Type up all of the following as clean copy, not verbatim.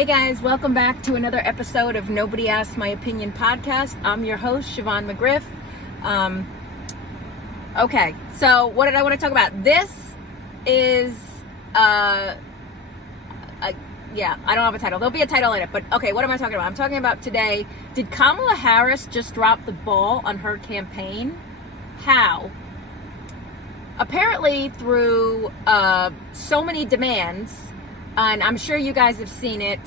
Hey guys, welcome back to another episode of Nobody Asked My Opinion podcast. I'm your host, Siobhan McGriff. Okay, so what did I want to talk about? This is, I don't have a title. There'll be a title in it, but okay, what am I talking about? I'm talking about today, did Kamala Harris just drop the ball on her campaign? How? Apparently through so many demands, and I'm sure you guys have seen it.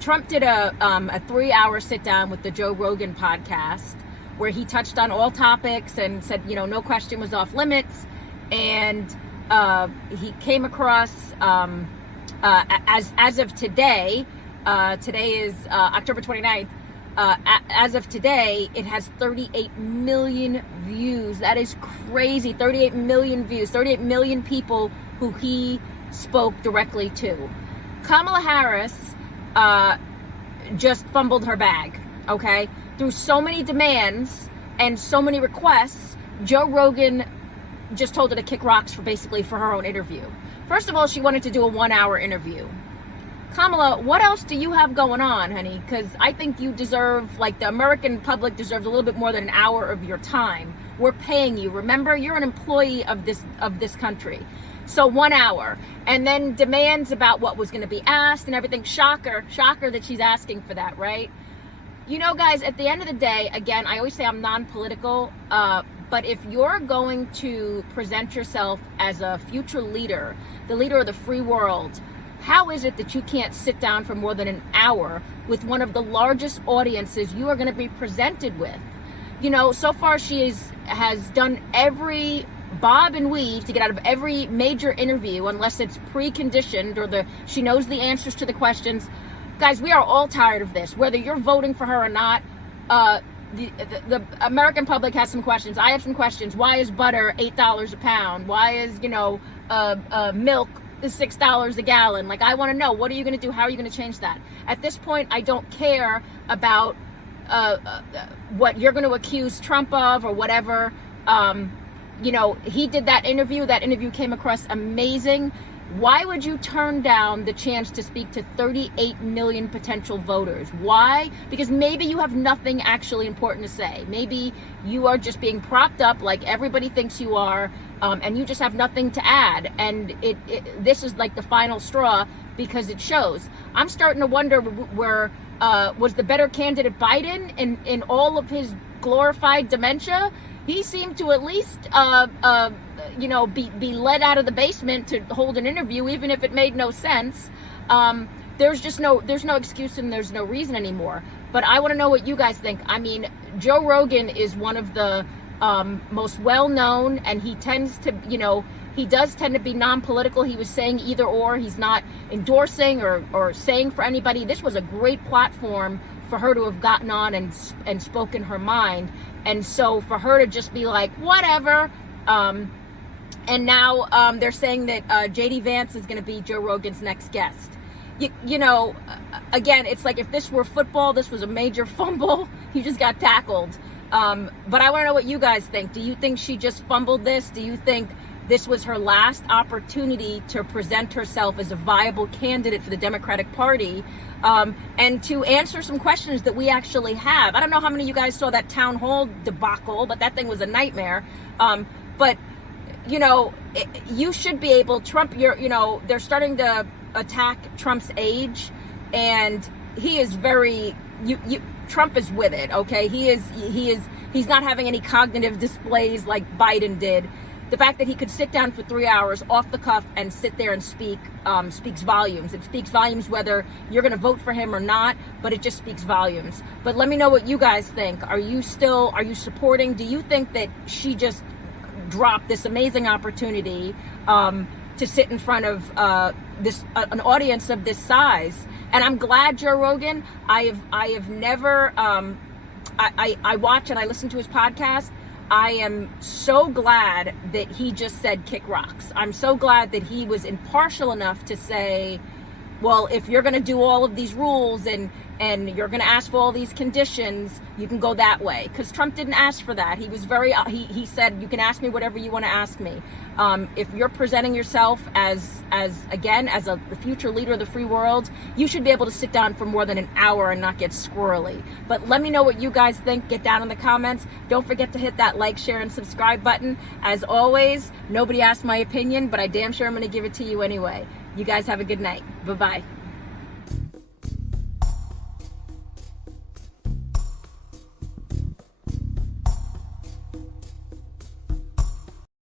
Trump did a 3-hour sit down with the Joe Rogan podcast where he touched on all topics and said, no question was off limits. And he came across, as of today, today is October 29th. As of today, it has 38 million views. That is crazy. 38 million views, 38 million people who he spoke directly to. Kamala Harris just fumbled her bag, okay? Through so many demands and so many requests, Joe Rogan just told her to kick rocks for her own interview. First of all, she wanted to do a 1-hour interview. Kamala, what else do you have going on, honey? Because I think you deserve, the American public deserves a little bit more than an hour of your time. We're paying you. Remember, you're an employee of this country. So 1 hour, and then demands about what was going to be asked and everything. Shocker that she's asking for that, right? Guys, at the end of the day, again, I always say I'm non-political, but if you're going to present yourself as a future leader, the leader of the free world, how is it that you can't sit down for more than an hour with one of the largest audiences you are going to be presented with? So far she has done every bob and weave to get out of every major interview, unless it's preconditioned or she knows the answers to the questions. Guys, we are all tired of this. Whether you're voting for her or not, the American public has some questions. I have some questions. Why is butter $8 a pound? Why is milk is $6 a gallon? I want to know, what are you going to do? How are you going to change that? At this point, I don't care about what you're going to accuse Trump of or whatever. He did that interview. That interview came across amazing. Why would you turn down the chance to speak to 38 million potential voters? Why? Because maybe you have nothing actually important to say. Maybe you are just being propped up like everybody thinks you are, and you just have nothing to add. And this is like the final straw because it shows. I'm starting to wonder where was the better candidate Biden in all of his glorified dementia? He seemed to at least, be led out of the basement to hold an interview, even if it made no sense. There's no excuse and there's no reason anymore. But I want to know what you guys think. I mean, Joe Rogan is one of the most well-known, and he tends to, he does tend to be non-political. He was saying either or. He's not endorsing or saying for anybody. This was a great platform for her to have gotten on and spoken her mind. And so for her to just be like, whatever. And now they're saying that J.D. Vance is going to be Joe Rogan's next guest. Again, it's like if this were football, this was a major fumble. He just got tackled. But I want to know what you guys think. Do you think she just fumbled this? Do you think this was her last opportunity to present herself as a viable candidate for the Democratic Party, and to answer some questions that we actually have? I don't know how many of you guys saw that town hall debacle, but that thing was a nightmare. But you should be able, Trump, they're starting to attack Trump's age, and he is very, Trump is with it, okay? He's not having any cognitive displays like Biden did. The fact that he could sit down for 3 hours off the cuff and sit there and speak speaks volumes. It speaks volumes whether you're going to vote for him or not, but it just speaks volumes. But let me know what you guys think. Are you supporting? Do you think that she just dropped this amazing opportunity to sit in front of an audience of this size? And I'm glad, Joe Rogan, I have never, I watch and I listen to his podcast. I am so glad that he just said kick rocks. I'm so glad that he was impartial enough to say, well, if you're going to do all of these rules and and you're going to ask for all these conditions, you can go that way. Because Trump didn't ask for that. He was very, he said, you can ask me whatever you want to ask me. If you're presenting yourself as the future leader of the free world, you should be able to sit down for more than an hour and not get squirrely. But let me know what you guys think. Get down in the comments. Don't forget to hit that like, share, and subscribe button. As always, nobody asked my opinion, but I damn sure I'm going to give it to you anyway. You guys have a good night. Bye-bye.